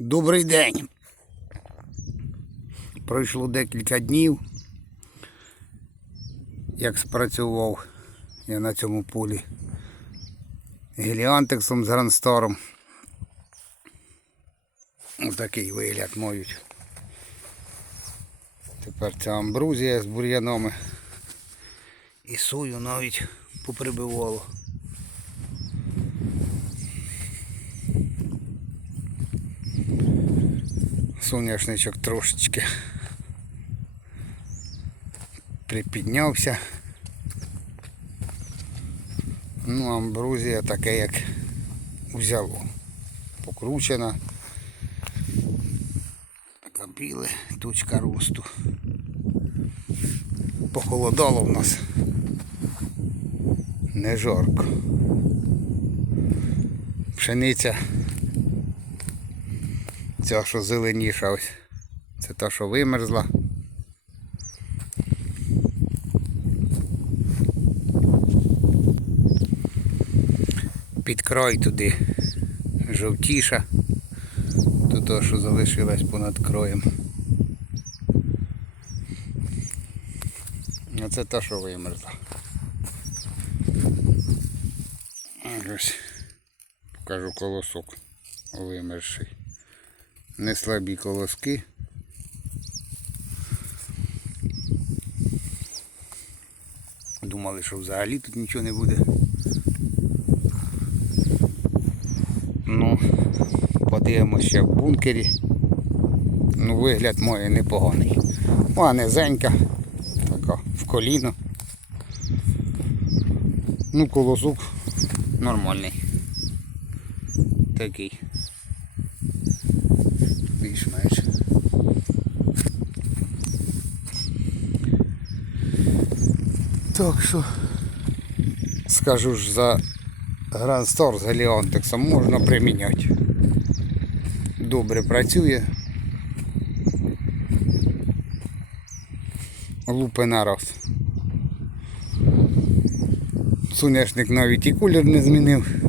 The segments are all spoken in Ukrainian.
Добрий день. Пройшло декілька днів, як спрацював я на цьому полі геліантексом з гранстаром. Ось такий вигляд мають. Тепер ця амбрузія з бур'янами. І сою навіть поприбивало. Соняшничок трошечки припіднявся. Ну, амбрузія таке, як взяло. Покручена. Така біле, точка росту. Похолодало в нас. Не жарко. Пшениця Ця, що зеленіша ось. Це та, що вимерзла. Під край туди жовтіша. Тут то, що залишилась понад кроєм. А це та, що вимерзла. Ось. Покажу колосок вимерший не слабі колоски. Думали, що взагалі тут нічого не буде. Ну, подивимося в бункері. Ну, вигляд має непоганий. Вона низенька, така в коліно. Ну, колосок нормальний. Такий більш-менш. Так що скажу ж за Grand з Галіантексом можна приміняти. Добре працює. Лупи на раз. Соняшник навіть і колір не змінив.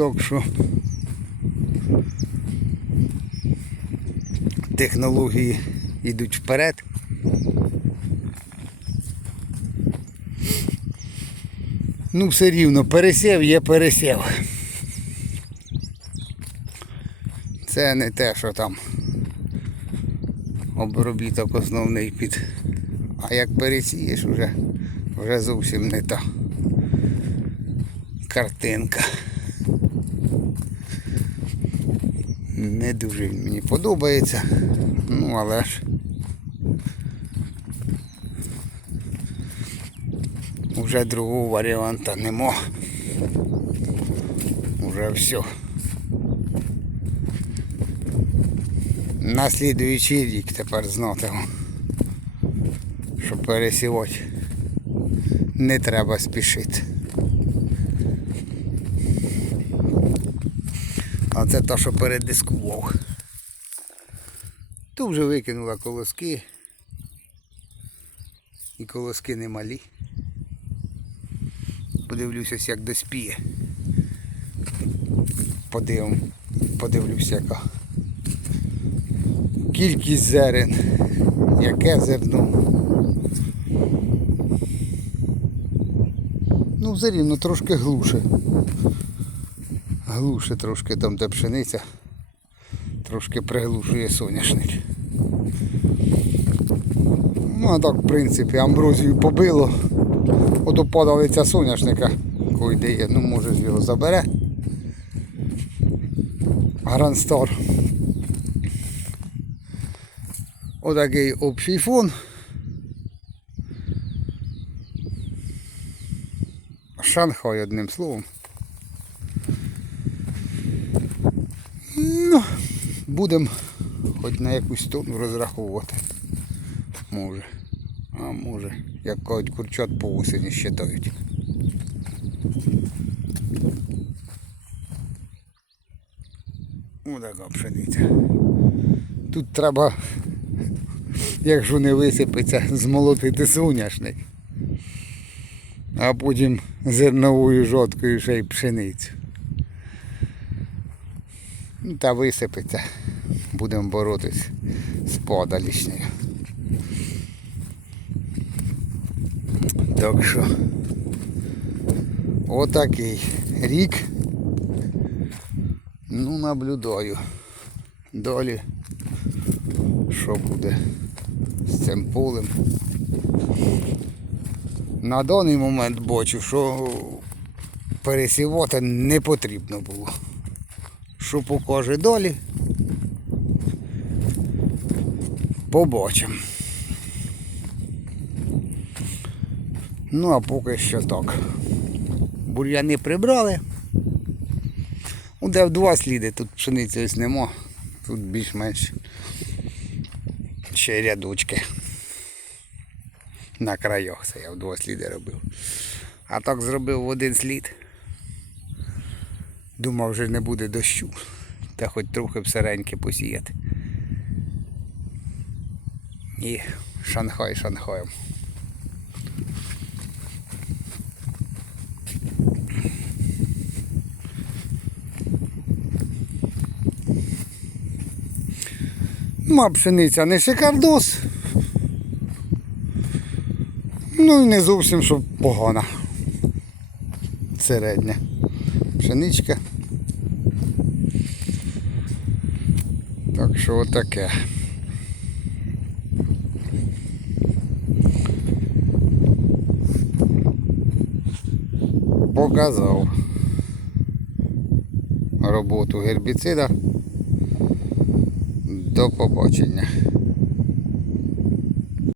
Так що технології йдуть вперед. Ну, все рівно, пересів є пересів. Це не те, що там обробіток основний під. А як пересієш вже, вже зовсім не та картинка. Не дуже він мені подобається. Ну але ж вже другого варіанта нема. Уже все. На слідуючий рік тепер знатиму, що пересівати не треба спішити. А це та, що передискував. Ту вже викинула колоски. І колоски немалі. Подивлюся, як доспіє. Подивим, подивлюся, яка кількість зерен, яке зерно. Ну, все рівно трошки глуше. Глуше трошки там де пшениця. Трошки приглушує соняшник. Ну а так в принципі амброзію побило. От опадалиця соняшника, коли є, ну може його забере. Гранстар. Отакий общий фон. Шанхай одним словом. Ну, будемо хоч на якусь тонну розраховувати. Може. А може, як кажуть, курчат по осені щитають. Ось така пшениця. Тут треба, якщо не висипеться, змолотити соняшник. а потім зерновою жодкою ще й пшеницю. Ну, Та висипеться. Будемо боротись з подалішнею. Так що отакий рік. Ну, наблюдаю. Долі, що буде з цим полем. На даний момент бачу, що пересівати не потрібно було. Що покаже долі. Побачимо. Ну, а поки що так. Бур'яни прибрали. Ну, де в два сліди, тут пшениці ось нема. Тут більш-менш ще рядочки. На краях це я в два сліди робив. А так зробив в один слід. Думав, вже не буде дощу. Та хоч трохи всереньке посіяти. І Шанхай Шанхаєм. Ну, пшениця не шикардос. Ну і не зовсім щоб погана. Середня. Пшеничка. Так що отаке. Показав роботу гербіцида. До побачення.